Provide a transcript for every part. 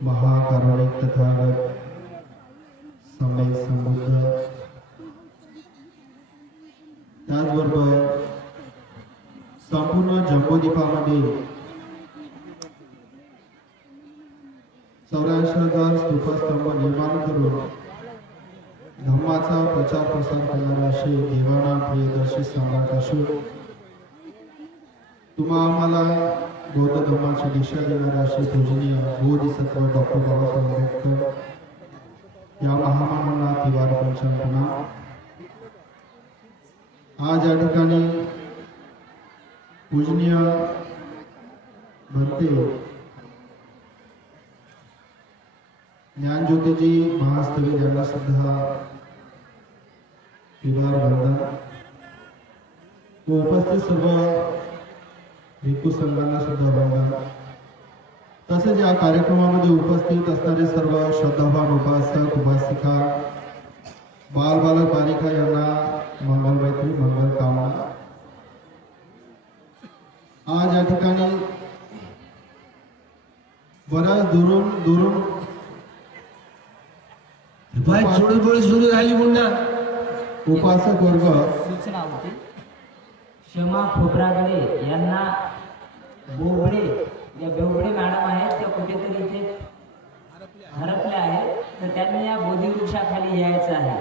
महाकारुणिक तथागत समय संबुद्ध, त्याचबरोबर संपूर्ण जम्बोद्वीपामध्ये 84,000 स्तूपस्तंभ निर्माण करून धम्माचा प्रचार प्रसार करणारे असे देवाना प्रियदर्शी सम्राट असून तुम्हा आम्हाला बौद्ध धर्माची दिशा देणारे असे पूजनीय बोधिसत्व डॉक्टर बाबासाहेब आंबेडकर या महामानवांना तिवार पंचांना आज या ठिकाणी पूजनीय बनते ज्ञानज्योतीजी महास्तवी यांना सुद्धा तिवार वंदन व उपस्थित सर्व भिक्खू संघांना सुद्धा वंदन, तसेच या कार्यक्रमामध्ये उपस्थित असणारे सर्व श्रद्धावान उपासक उपासिका बालबालक बालिका यांना मंगलमैत्री मंगल कामना। आज या ठिकाणी बऱ्याच दुरून चोळी सुरू झाली पुन्हा उपासक वर्ग सूचना होती क्षमा खोबरागडे यांना बोबडे या बेवडे मॅडम आहेत त्या कुठेतरी इथे हरपल्या आहेत, तर त्यांनी या बोधिवृक्षाखाली यायचं आहे।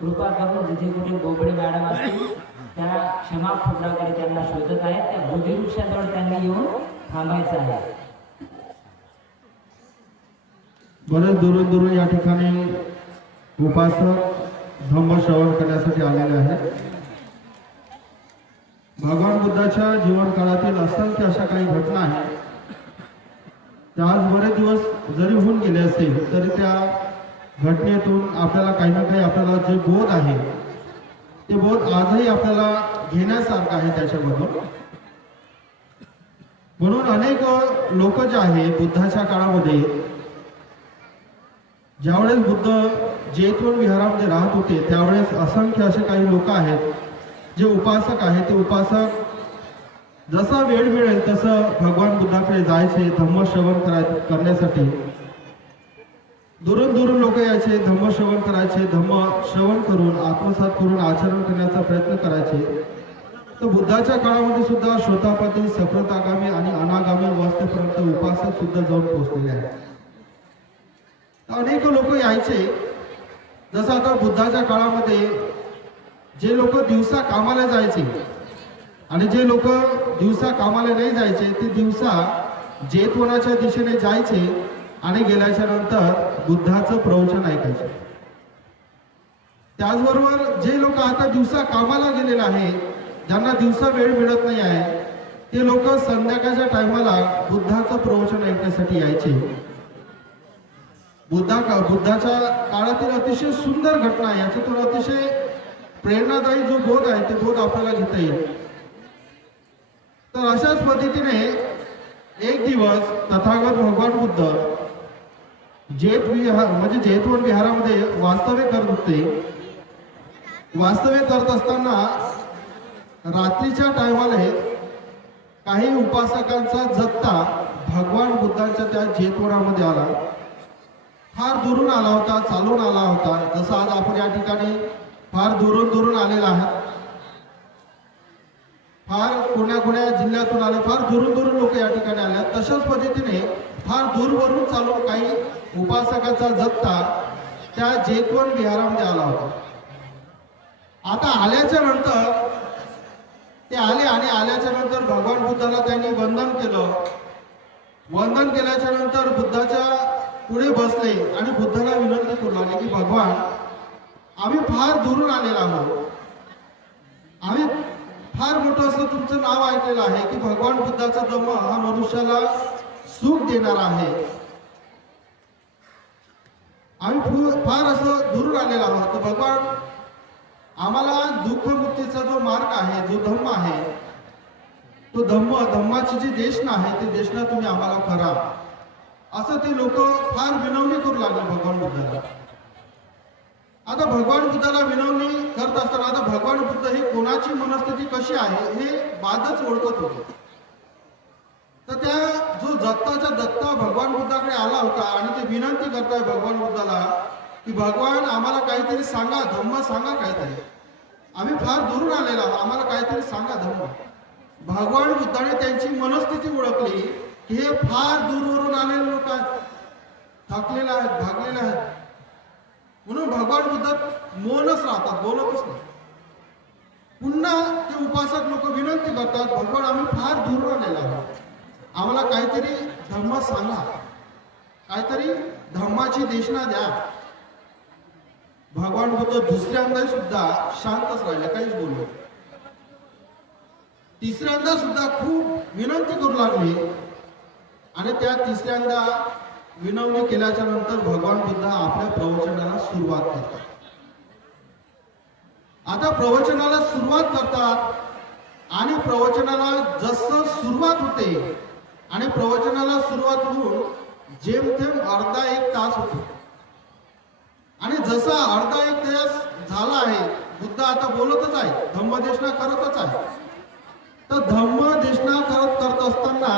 कृपा करून जिथे कुठे बोबडे मॅडम असतील त्या क्षमा खोबरागडे त्यांना शोधत आहेत, त्या बोधिवृक्षाजवळ त्यांनी येऊन थांबायचं आहे। बरेच दुरून या ठिकाणी उपासक धम्म श्रवण करण्यासाठी आलेले आहेत। भगवान बुद्धाच्या जीवन काळातील असंख्य अशा काही घटना आहेत, त्या आज बरेच दिवस जरी होऊन गेले असेल तरी त्या घटनेतून आपल्याला काही ना काही आपल्याला जे बोध आहे ते बोध आजही आपल्याला घेण्यासारखं आहे त्याच्यामधून। म्हणून अनेक लोक जे आहे बुद्धाच्या काळामध्ये ज्यावेळेस बुद्ध जैतवन विहारामध्ये राहत होते त्यावेळेस असंख्य असे काही लोक आहेत जे उपासक आहेत, ते उपासक जसा वेळ मिळेल तसं भगवान बुद्धाकडे जायचे धम्म श्रवण करण्यासाठी। दुरून लोक यायचे, धम्म श्रवण करायचे, धम्म श्रवण करून आत्मसात करून आचरण करण्याचा प्रयत्न करायचे। तर बुद्धाच्या काळामध्ये सुद्धा श्रोतापती सप्रतागामी आणि अनागामी अवस्थेपर्यंत उपासक सुद्धा जाऊन पोहोचलेले आहेत। अनेक लोक यायचे, जसं आता बुद्धाच्या काळामध्ये जे लोक दिवसा कामाला जायचे आणि जे लोक दिवसा कामाला नाही जायचे ते दिवसा जैतवनाच्या दिशेने जायचे आणि गेल्याच्या नंतर बुद्धाचं प्रवचन ऐकायचे। त्याचबरोबर जे लोक आता दिवसा कामाला गेलेले आहे, ज्यांना दिवसा वेळ मिळत नाही आहे, ते लोक संध्याकाळच्या टायमाला बुद्धाचं प्रवचन ऐकण्यासाठी यायचे। बुद्धाच्या काळातील अतिशय सुंदर घटना आहे, याच्यातून अतिशय प्रेरणादायी जो बोध आहे ते बोध आपल्याला घेता येईल। तर अशाच पद्धतीने एक दिवस तथागत भगवान बुद्ध जैतवन विहारामध्ये वास्तव्य करत होते। वास्तव्य करत असताना रात्रीच्या टायमाला काही उपासकांचा जत्था भगवान बुद्धांच्या त्या जैतवनामध्ये आला। फार दुरून आला होता, चालून आला होता, जसं आज आपण या ठिकाणी फार दुरून आलेला आहे। फार कोण्या जिल्ह्यातून आले, फार दुरून लोक या ठिकाणी आले। तशाच पद्धतीने फार दूरवरून चालून काही उपासकाचा जत्था त्या जैतवन विहारामध्ये आला होता। आता आल्याच्या नंतर ते आले आणि आल्याच्या नंतर भगवान बुद्धाला त्यांनी वंदन केलं। वंदन केल्याच्या नंतर बुद्धाच्या पुढे बसले आणि बुद्धाला विनंती करू लागले की भगवान, आम्ही फार दुरून आलेलो आहोत, आम्ही फार मोठं असं तुमचं नाव ऐकलेलं आहे की भगवान बुद्धाचा धम्म हा मनुष्याला सुख देणार आहे। आम्ही फार असं दुरून आलेलो आहोत, तर भगवान आम्हाला दुःखमुक्तीचा जो मार्ग आहे, जो धम्म आहे, तो धम्माची जी देशना आहे ते देशना तुम्ही आम्हाला करा, असं ते लोक फार विनवणी करू लागले भगवान बुद्धाला। आता भगवान बुद्धाला विनवणी करत असताना आता भगवान बुद्ध हे कोणाची मनस्थिती कशी आहे हे बादच ओळखत होते। तर त्या जो दत्ता भगवान बुद्धाकडे आला होता आणि विनंती करताय भगवान बुद्धाला की भगवान आम्हाला काहीतरी सांगा, धम्म सांगा काहीतरी. आम्ही फार दुरून आलेलो आहोत, आम्हाला काहीतरी सांगा धम्म. भगवान बुद्धाने त्यांची मनस्थिती ओळखली की हे फार दूरवरून आलेले लोक आहेत, थकलेले आहेत, भागलेले आहेत. म्हणून भगवान बुद्ध मौनच राहतात, बोलतच नाही. पुन्हा ते उपासक लोक विनंती करतात, भगवान आम्ही फार दूर आलेलो आहोत, आम्हाला काहीतरी धम्म सांगा, काहीतरी धम्माची देशना द्या. भगवान बुद्ध दुसऱ्यांदा सुद्धा शांतच राहिले, काहीच बोलले. तिसऱ्यांदा सुद्धा खूप विनंती करू लागले आणि त्या तिसऱ्यांदा विनवणी केल्याच्या नंतर भगवान बुद्ध आपल्या प्रवचनाला सुरुवात करतात. आता प्रवचनाला सुरुवात करतात आणि प्रवचनाला जसं सुरुवात होते आणि प्रवचनाला सुरुवात होऊन जेमतेम अर्धा एक तास होतो. आणि जसा अर्धा एक तास झाला आहे, बुद्ध आता बोलतच आहे, धम्मदेशना करतच आहे. तर धम्मदेशना करत असताना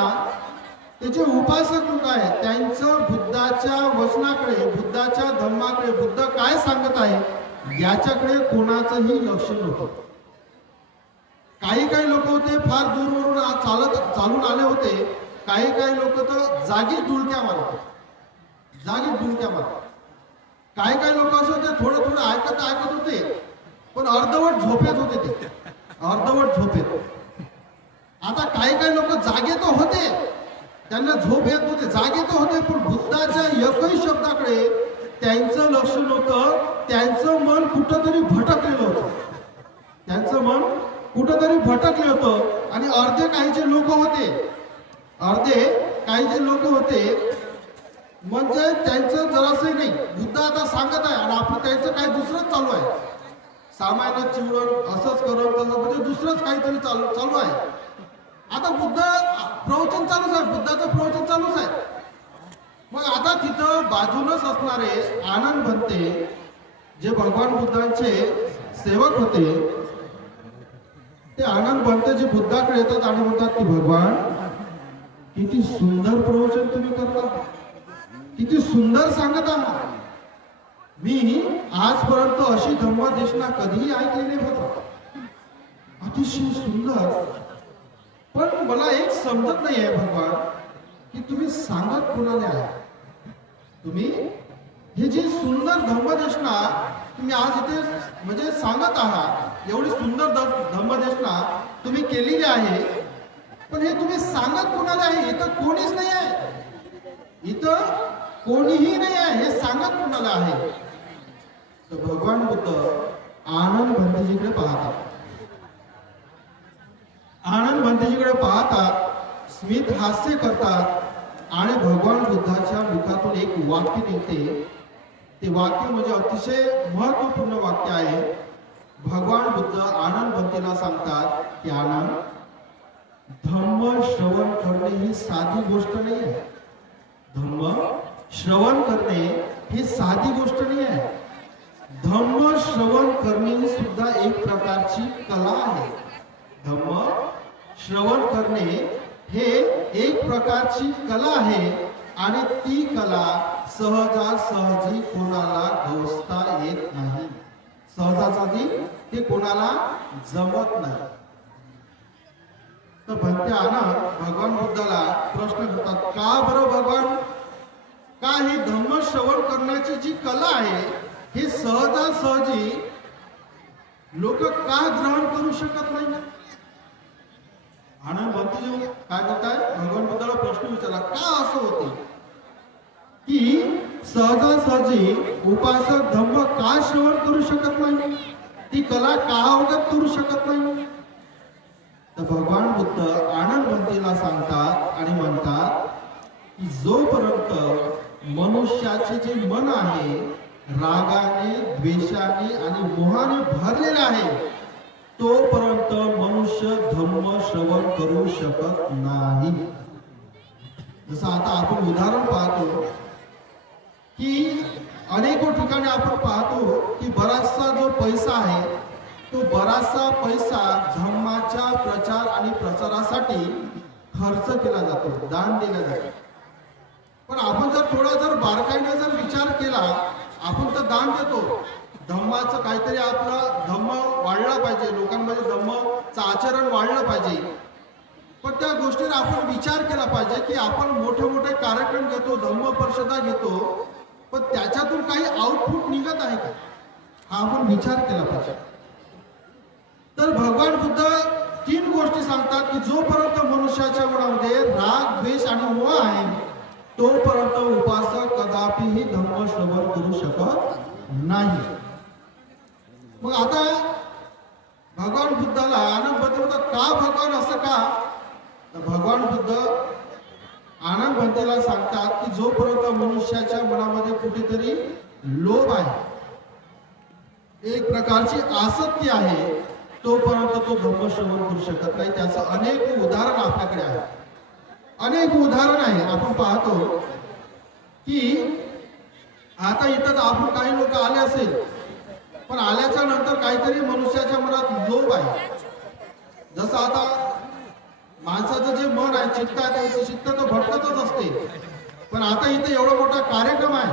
त्याचे उपासक लोक आहेत, त्यांचं बुद्धाच्या वचनाकडे, बुद्धाच्या धम्माकडे, बुद्ध काय सांगत आहे याच्याकडे कोणाचंही लक्ष नव्हतं. काही लोक होते फार दूरवरून चालून आले होते, काही लोक तर जागी डुलक्या मारत, जागी डुलक्या मारत. काही लोक असे होते थोडं ऐकत होते, पण अर्धवट झोपेत होते, ते अर्धवट झोपेत. आता काही लोक जागे तर होते, त्यांना झोप येत होते, जागे तर होते, पण बुद्धाच्या एकही शब्दाकडे त्यांचं लक्ष नव्हतं. त्यांचं मन कुठंतरी भटकलेलं होतं, त्यांचं मन कुठंतरी भटकले होतं. आणि अर्धे काही जे लोक होते म्हणजे त्यांचं जरासही नाही, बुद्ध आता सांगत आहे आणि आपण त्यांचं काही दुसरंच चालू आहे, सामान्य चिवडण असंच करून तसं, म्हणजे दुसरंच काहीतरी चालू आहे. आता बुद्ध प्रवचन चालूच आहे, बुद्धाचं प्रवचन चालूच आहे. मग आता तिथं बाजूनच असणारे आनंद भंते, जे भगवान बुद्धांचे सेवक होते, ते आनंद भंते जे बुद्धाकडे येतात आणि म्हणतात की भगवान किती सुंदर प्रवचन तुम्ही करता, किती सुंदर सांगत आहात. मी आजपर्यंत अशी धम्मदेशना कधीही ऐकलेली नव्हती, अतिशय सुंदर. पण मला एक समजत नाही आहे भगवान की तुम्ही सांगत कोणाला आहे. तुम्ही हे जी सुंदर धम्मदेशना तुम्ही आज इथे म्हणजे सांगत आहात, एवढी सुंदर धम्मदेशना तुम्ही केलेली आहे, पण हे तुम्ही सांगत कोणाला आहे. इथं कोणीच नाही आहे, इथं कोणीही नाही आहे, हे सांगत कोणाला आहे. तर भगवान बुद्ध आनंद भंतेजीकडे पाहतात, आनंद भंतेजीकडे पाहतात, स्मित हास्य करतात आणि भगवान बुद्धाच्या मुखातून एक वाक्य निघते. ते वाक्य म्हणजे अतिशय महत्वपूर्ण वाक्य आहे. भगवान बुद्ध आनंद भंतेला सांगतात की आनंद, धम्म श्रवण करणे ही साधी गोष्ट नाही आहे. धम्म श्रवण करणे ही साधी गोष्ट नाही आहे. धम्म श्रवण करणे सुद्धा एक प्रकारची कला आहे. धम्म श्रवण करणे हे एक प्रकारची कला आहे आणि ती कला सहजासहजी कोणाला गवसता येत नाही, सहजासहजी ते कोणाला जमत नाही. तर भंते आनंद भगवान बुद्धाला प्रश्न करतात, का बरं भगवान, का ही धम्म श्रवण करण्याची जी कला आहे हे सहजासहजी लोक का ग्रहण करू शकत नाही. आनंद भंतेजी काय करताय, भगवान बुद्धाला प्रश्न विचारला, का असं होते की सहजासहजी उपासक धम्म का श्रवण करू शकत नाही, ती कला का अवगत करू शकत नाही. तर भगवान बुद्ध आनंद भंतेला सांगतात आणि म्हणतात की जोपर्यंत मनुष्याचे जे मन आहे रागाने, द्वेषाने आणि मोहाने भरलेले आहे, तोपर्यंत मनुष्य धम्म श्रवण करू शकत नाही. जसं आता आपण उदाहरण पाहतो की अनेको ठिकाणी आपण पाहतो की बराचसा जो पैसा आहे तो बराचसा पैसा धम्माच्या प्रचार आणि प्रसारासाठी खर्च केला जातो, दान दिला जातो. पण आपण जर थोडा बारकाईने आपण तर दान देतो, धम्माचं काहीतरी आपलं धम्म वाढला पाहिजे, लोकांमध्ये धम्मचं आचरण वाढलं पाहिजे. पण त्या गोष्टीवर आपण विचार केला पाहिजे की आपण मोठे मोठे कार्यक्रम घेतो, धम्म परिषदा घेतो, पण त्याच्यातून काही आउटपुट निघत आहे का, हा आपण विचार केला पाहिजे. तर भगवान बुद्ध 3 गोष्टी सांगतात की जोपर्यंत मनुष्याच्या मनामध्ये राग, द्वेष आणि मोह आहे तोपर्यंत उपासक कदापिही धम्म श्रवण करू शकत नाही. मग आता भगवान बुद्धाला आनंद बद्दल का भगवान असं का, तर भगवान बुद्ध आनंद बंतेला सांगतात की जोपर्यंत मनुष्याच्या मनामध्ये कुठेतरी लोभ आहे, एक प्रकारची आसक्ती आहे, तोपर्यंत तो धम्म श्रवण करू शकत नाही. त्याचं अनेक उदाहरण आपल्याकडे आहे, अनेक उदाहरण आहे. आपण पाहतो की आता इथं आपण काही लोक आले असेल, पण आल्याच्या नंतर काहीतरी मनुष्याच्या मनात लोभ आहे. जसं आता माणसाचं जे मन आहे, चित्त आहे, त्याचं चित्त तर भटकतच असते. पण आता इथे एवढा मोठा कार्यक्रम आहे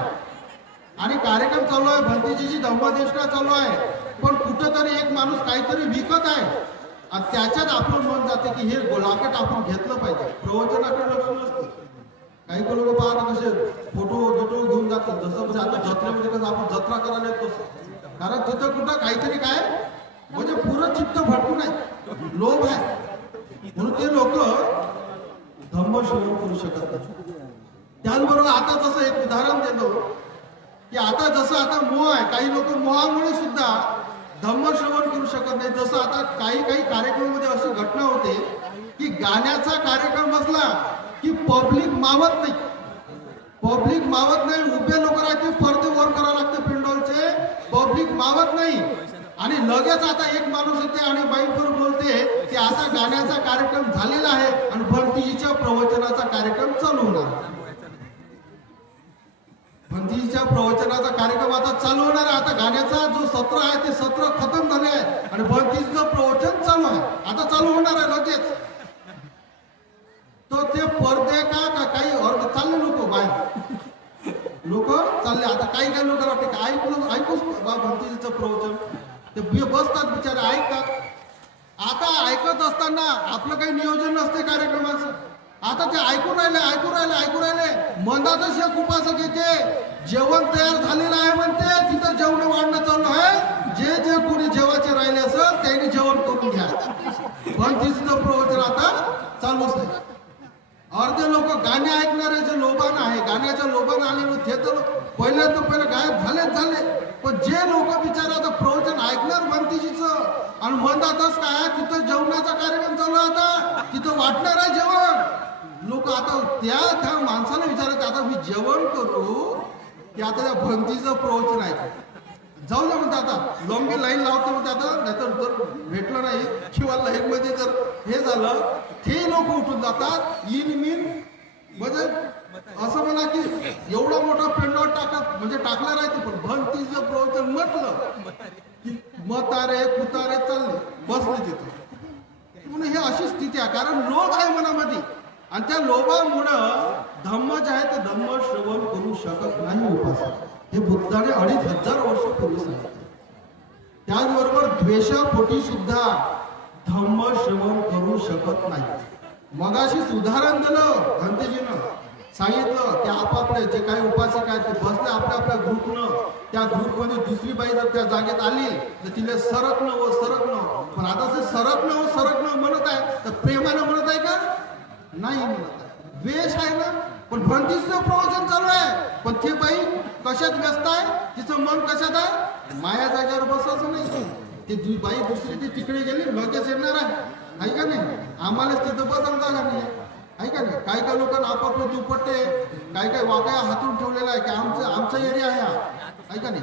आणि कार्यक्रम चालू आहे, भंतीजीची धम्मदेशना चालू आहे, पण कुठंतरी एक माणूस काहीतरी विकत आहे आणि त्याच्यात आपलं मन जाते की हे गोलाकट आपण घेतलं पाहिजे. प्रवचनाकडे लक्ष नसतं. काही लोक पाहता कसे फोटो गिटो घेऊन जातात, जसं म्हणजे आता जत्रेमध्ये कसं आपण जत्रा करायला येतो, कारण तिथं कुठं काहीतरी काय म्हणजे पुरं चित्त भटकून आहे, लोभ आहे, म्हणून ते लोक धम्म श्रवण करू शकत नाही. त्याचबरोबर आता जसं एक उदाहरण देतो की आता जसं आता मोह आहे, काही लोक मोहामुळे सुद्धा धम्म श्रवण करू शकत नाही. जसं आता काही कार्यक्रमामध्ये अशी घटना होते की गाण्याचा कार्यक्रम बसला की पब्लिक मावत नाही, पब्लिक मावत नाही, उभे लोक राहते, पडदे वर करावे लागते पेंडॉलचे, पब्लिक मावत नाही. आणि लगेच आता एक माणूस येते आणि माईकवर बोलते की आता गाण्याचा कार्यक्रम झालेला आहे आणि भंतीजीच्या प्रवचनाचा कार्यक्रम चालू होणार, भंतीजीच्या प्रवचनाचा कार्यक्रम आता चालू होणार आहे. आता गाण्याचा जो सत्र आहे ते सत्र खतम झाले आहे आणि भंतीजीचं प्रवचन चालू आहे, आता चालू होणार आहे लगेच. तर ते पडदे का काही अर्ध चालले लोक बाहेर, लोक चालले. आता काही लोक वाटते ऐकूच भंतीजीचं प्रवचन, ते बसतात बिचारे ऐकतात. आता ऐकत असताना आपलं काही नियोजन नसते कार्यक्रमाचं, आता ते ऐकून राहिले मनातच एक उपासक येते, जेवण तयार झालेलं आहे म्हणते, तिथं जेवण वाढणं चालू आहे, जे कोणी जेवायचे राहिले असेल त्यांनी जेवण करून घ्या. पण तिचं प्रवचन आता चालूच नाही. अर्धे लोक गाणे ऐकणारे जे लोभान आहे, गाण्याच्या लोभान आले ते तर पहिले गायब झाले. पण जे लोक बिचारे आता प्रवचन ऐकणार भंतीजीचं आणि म्हणतातच काय तिथं जेवणाचा कार्यक्रम चालू आहे, आता तिथं वाटणार आहे जेवण. लोक आता त्या माणसाला विचारायचं आता मी जेवण करू की आता त्या भंतीचं प्रवचन आहे, जाऊ द्या म्हणते. आता लंबी लाईन लावतो म्हणते, आता नाहीतर जर भेटलं नाही किंवा लाईन मध्ये जर हे झालं ते लोक उठून जातात. इन म्हणजे असं म्हणा की एवढा मोठा पेंडॉल टाकला राहते, पण भंतीचं प्रवचन म्हटलं की म्हातारे कुतारे चालले बसले तिथे. म्हणून हे अशी स्थिती आहे, कारण लोभ आहे मनामध्ये आणि त्या लोभामुळं धम्म जे आहे ते धम्म श्रवण करू शकत नाही उपासक. हे बुद्धाने 2500 वर्ष पूर्वी सांगितले. त्याचबरोबर द्वेषापोटी सुद्धा धम्म श्रवण करू शकत नाही. मगाशी उदाहरण दिलं भंतेजीनं, सांगितलं की आपापले जे काही उपासक आहेत ते बसले आपल्या ग्रुपनं, त्या ग्रुपमध्ये दुसरी बाई जर त्या जागेत आली तर तिला सरकणं. पण आता ते सरकणं म्हणत आहे तर प्रेमानं म्हणत आहे का, नाही म्हणत आहे, द्वेष आहे ना. पण भंतीचं प्रवचन चालू आहे, पण ती बाई कशात व्यस्त आहे, तिचं मन कशात आहे, माया जागेवर बसायचं नाही. ती बाई दुसरी ती तिकडे गेली लगेच येणार आहे का नाही, आम्हालाच तिथं बसायला जागा नाही आहे का नाही. काही लोकांना आपापले दुपट्टे काही वाकया हातून ठेवलेला आहे की आमचा एरिया आहे का नाही.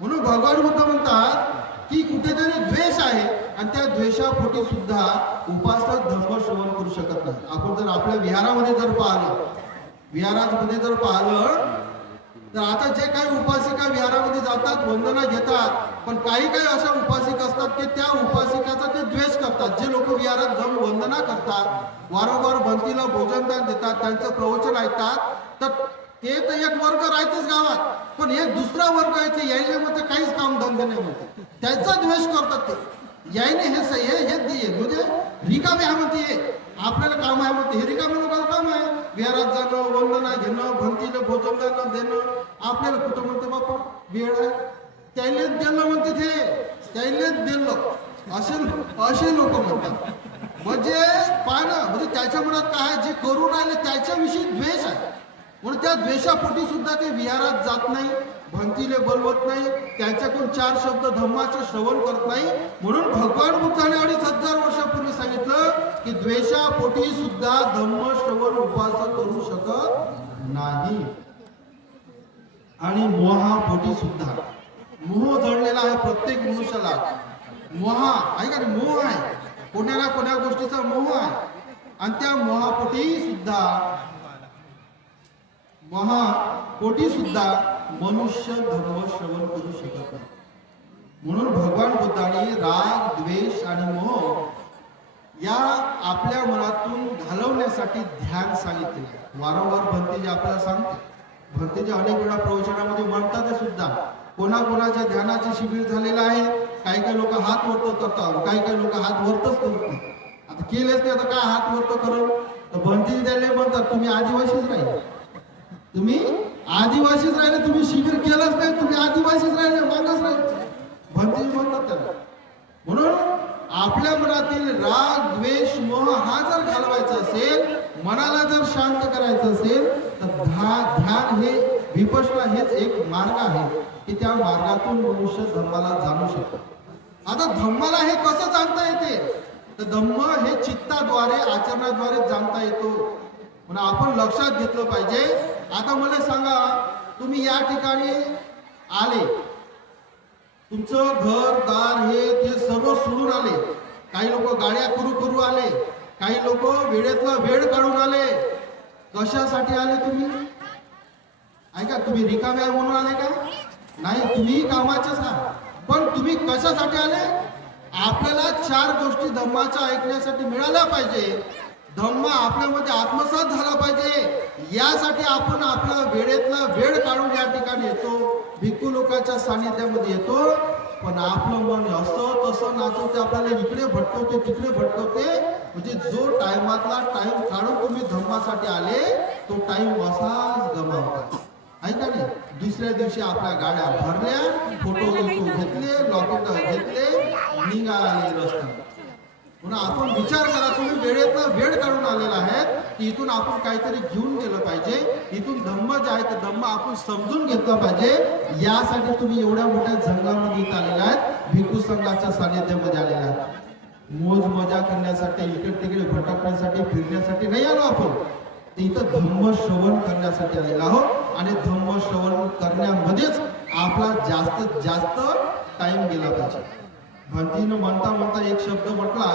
म्हणून भगवान बुद्ध म्हणतात की कुठेतरी द्वेष आहे आणि त्या द्वेषापोटी सुद्धा उपासक धम्म श्रवण करू शकत नाही. आपण जर आपल्या विहारामध्ये जर पाहिलं तर आता जे काही उपासिका विहारामध्ये जातात, वंदना घेतात, पण काही अशा उपासिक असतात की त्या उपासिकाचा ते द्वेष करतात. जे लोक विहारात जाऊन वंदना करतात, वारंवार भंतीला भोजनदान देतात, त्यांचं प्रवचन ऐकतात, तर ते तर एक वर्ग राहतेच गावात, पण एक दुसरा वर्ग आहे ते यायले म्हणते काहीच काम धंदे नाही म्हणते, त्याचा द्वेष करतात ते यायने हे सही आहे हे दिये म्हणजे रिकामे आहे म्हणते, हे आपल्याला काम आहे म्हणते, हे रिकामे लोकांचं काम आहे विहारात जाणं, वंदना घेणं, भंतीला भोजन देणं, आपल्याला कुठं म्हणते बापा वेळ आहे त्याला दिलं म्हणते, ते त्याला दिलं असे लोक म्हणतात. म्हणजे पाहणं म्हणजे त्याच्या मनात काय जे करून राहिले त्याच्याविषयी द्वेष आहे, म्हणून त्या द्वेषापोटी सुद्धा ते विहारात जात नाही, भंतीले बोलवत नाही, त्यांच्याकडून 4 शब्द धम्माचे श्रवण करत नाही. म्हणून भगवान बुद्धाने 2500 वर्षापूर्वी सांगितलं की द्वेषापोटी सुद्धा धम्म श्रवण उपवास करू शकत नाही. आणि मोहापोटी सुद्धा, मोह जडलेला आहे प्रत्येक मनुष्याला, मोह आहे का नाही, मोह आहे, कोण्या ना कोण्या गोष्टीचा मोह आहे, आणि त्या मोहापोटी सुद्धा मनुष्य धर्म श्रवण करू शकत नाही. म्हणून भगवान बुद्धाने राग, द्वेष आणि मोह या आपल्या मनातून घालवण्यासाठी ध्यान सांगितले. वारंवार भंतेजी आपल्याला सांगते, भंतेजी अनेक वेळा प्रवचनामध्ये म्हणतात सुद्धा, कोणाकोणाच्या ध्यानाचे शिबिर झालेलं आहे, काही लोक हात वरत करतात, काही लोक हात वरतच करत नाही. आता केलेच नाही आता काय हात वरत करून, तर भंतेजी त्याला म्हणतात तुम्ही आदिवासीच राहिले, तुम्ही आदिवासीच राहिले, तुम्ही शिबिर केलंच नाही, तुम्ही आदिवासीच राहिले, मागच राहिले, भंतेजी म्हणतात त्याला. म्हणून आपल्या मनातील राग, द्वेष, मोह हा जर घालवायचा असेल, मनाला जर शांत करायचं असेल, तर ध्यान हे विपश्यना हेच एक मार्ग आहे की त्या मार्गातून मनुष्य धम्माला जाणू शकतो. आता धम्माला हे कसं जाणता येते, तर धम्म हे चित्ताद्वारे, आचरणाद्वारे जाणता येतो. म्हणून आपण लक्षात घेतलं पाहिजे. आता मला सांगा, तुम्ही या ठिकाणी आले, तुमचं घर दार हे ते सर्व सोडून आले, काही लोक गाड्या करू आले, काही लोक वेळेतला वेळ काढून आले. कशासाठी आले तुम्ही? ऐका, तुम्ही रिकामे आहे म्हणून आले का? नाही, तुम्ही कामाचेच आहात, पण तुम्ही कशासाठी आले? आपल्याला 4 गोष्टी धम्माच्या ऐकण्यासाठी मिळाल्या पाहिजे, धम्म आपल्यामध्ये आत्मसात झाला पाहिजे, यासाठी आपण आपला वेळेतला वेळ काढून या ठिकाणी येतो, भिक्खू लोकांच्या सानिध्यामध्ये येतो. पण आपलं मन असं तसं नाचवते, आपल्याला इकडे भटकवते तिकडे भटकवते. म्हणजे जो टाइमातला टाइम काढून तुम्ही धम्मासाठी आले, तो टाइम असाच गमावता, आहे का नाही? दुसऱ्या दिवशी आपल्या गाड्या भरल्या, फोटो घेतले, लॉकेट घेतले, निघाले रस्त्यावर. म्हणून आपण विचार करा, तुम्ही वेळेतला वेळ काढून आलेला आहे, की इथून आपण काहीतरी घेऊन गेलं पाहिजे, इथून धम्म जे आहे ते धम्म आपण समजून घेतलं पाहिजे. यासाठी तुम्ही एवढ्या मोठ्या जंगलामध्ये इथं आलेला आहेत, भिक्खू संघाच्या सानिध्यामध्ये आलेला आहे. मोज मजा करण्यासाठी, इकडे तिकडे भटकण्यासाठी, फिरण्यासाठी नाही आलो आपण, इथं धम्म श्रवण करण्यासाठी आलेला आहोत. आणि धम्म श्रवण करण्यामध्येच आपला जास्तीत जास्त टाइम गेला पाहिजे. भंतीनं म्हणता एक शब्द म्हटला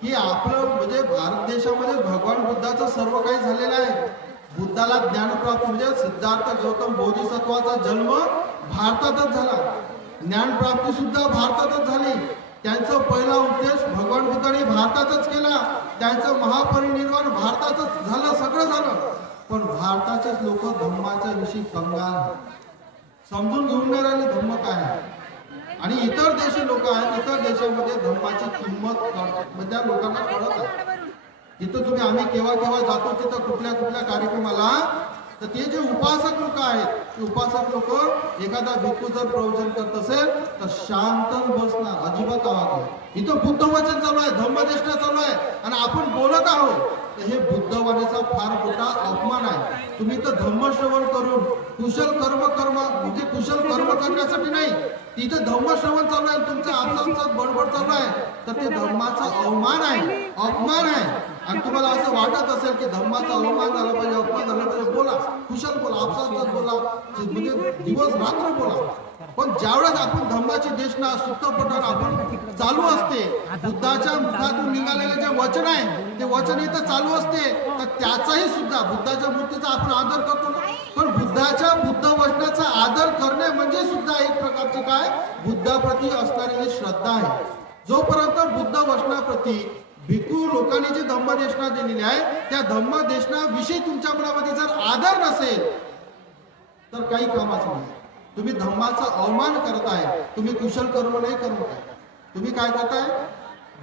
की आपलं म्हणजे भारत देशामध्ये भगवान बुद्धाचं सर्व काही झालेलं आहे. बुद्धाला ज्ञानप्राप्त म्हणजे सिद्धार्थ गौतम बोधिसत्वाचा जन्म भारतातच झाला, ज्ञानप्राप्ती सुद्धा भारतातच झाली, त्यांचा पहिला उपदेश भगवान बुद्धाने भारतातच केला, त्यांचं महापरिनिर्वाण भारतातच झालं, सगळं झालं. पण भारताचेच लोक धम्माच्या विषयी कंगाल, समजून घेऊन नाही राहिले धम्म काय आहे. आणि इतर देशी लोक आहेत, इतर देशामध्ये धम्माची किंमत म्हणजे लोकांना कळत आहे. तिथं तुम्ही आम्ही केव्हा जातो तिथं कुठल्या कार्यक्रमाला, तर ते जे उपासक लोक आहेत, ते उपासक लोक एखादा भिक्खू जर प्रवचन करत असेल तर शांत बसणार, अजिबात आवाज नाही. इथं बुद्ध वचन चालू आहे, धम्मदेष्टा चालू आहे, आणि आपण बोलत आहोत, तर हे बुद्धवाणीचा फार मोठा अपमान आहे. तुम्ही तर धम्मश्रवण करून कुशल कर्म म्हणजे कुशल कर्म करण्यासाठी नाही, तिथं धम्मश्रवण चालू आहे, तुमचं आपसात बडबड चालू आहे, तर ते धम्माचा अवमान आहे, अपमान आहे. आणि तुम्हाला असं वाटत असेल की धम्माचा अवमान झाला पाहिजे, अपमान झाला पाहिजे, बोला, कुशल बोला, आपसात बोला, म्हणजे दिवस रात्र बोला. पण ज्यावेळेस आपण धम्माची देशना सुत्तपठण आपण चालू असते, बुद्धाच्या मुखातून निघालेले जे वचन आहे ते वचन इथं चालू असते, तर त्याचाही सुद्धा बुद्धाच्या मूर्तीचा आपण आदर करतो ना. पण बुद्ध वचनाचा आदर करणे म्हणजे सुद्धा एक प्रकारची काय बुद्धाप्रती असणारी ही श्रद्धा आहे. जोपर्यंत बुद्ध वचनाप्रती भिक्खू लोकांनी जी धम्मदेशना दिलेली आहे, त्या धम्मदेशनाविषयी तुमच्या मनामध्ये जर आदर नसेल, तर काही कामाचं नाही. तुम्ही धम्माचा अवमान करताय, तुम्ही कुशल कर्म नाही करत आहे. तुम्ही काय करताय?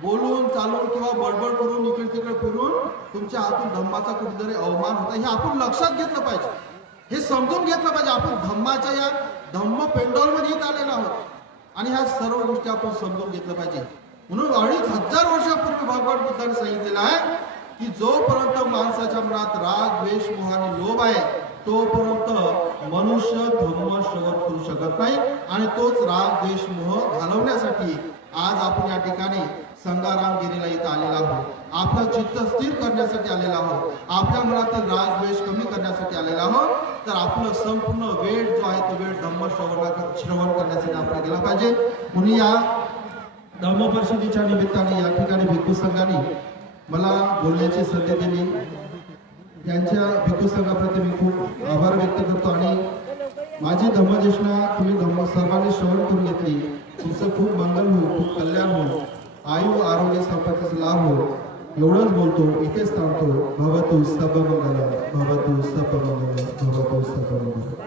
बोलून चालून किंवा बडबड करून इकडे तिकडे फिरून तुमच्या हातून धम्माचा कुठेतरी अवमान होता. हे आपण लक्षात घेतलं पाहिजे, हे समजून घेतलं पाहिजे. आपण धम्माच्या या धम्म पेंडॉलमध्ये इथं आलेलो आहोत आणि ह्या सर्व गोष्टी आपण समजून घेतलं पाहिजे. म्हणून 2500 वर्षापूर्वी भगवान बुद्धाने सांगितलेलं आहे की जोपर्यंत माणसाच्या मनात राग, द्वेष, मोह आणि लोभ आहे तोपर्यंत मनुष्य धम्म श्रवण करू शकत नाही. आणि तोच राग, द्वेष, मोह घालवण्यासाठी आज आपण या ठिकाणी संगारामगिरीला इथं आलेला आहोत. आपलं चित्त स्थिर करण्यासाठी आलेला आहोत. आपल्या मनातील राग, द्वेष कमी करण्यासाठी आलेला आहोत. तर आपलं संपूर्ण वेळ जो आहे तो वेळ धम्म श्रवण करण्यासाठी आपण गेला पाहिजे. म्हणून या धम्म परिषदेच्या निमित्ताने या ठिकाणी भिक्खू संघाने मला बोलण्याची संधी दिली. त्यांच्या भिक्खू संघाप्रती मी खूप आभार व्यक्त करतो. आणि माझी धम्मदेशना तुम्ही सर्वांनी श्रवण करून घेतली. तुमचं खूप मंगल हो, खूप कल्याण हो, आयु आरोग्य संपत्तीचा लाभ हो, एवढंच बोलतो. इथेच थांबतो. भवतु सब मंगल, भवतु सब मंगल, भवतु सब मंगल.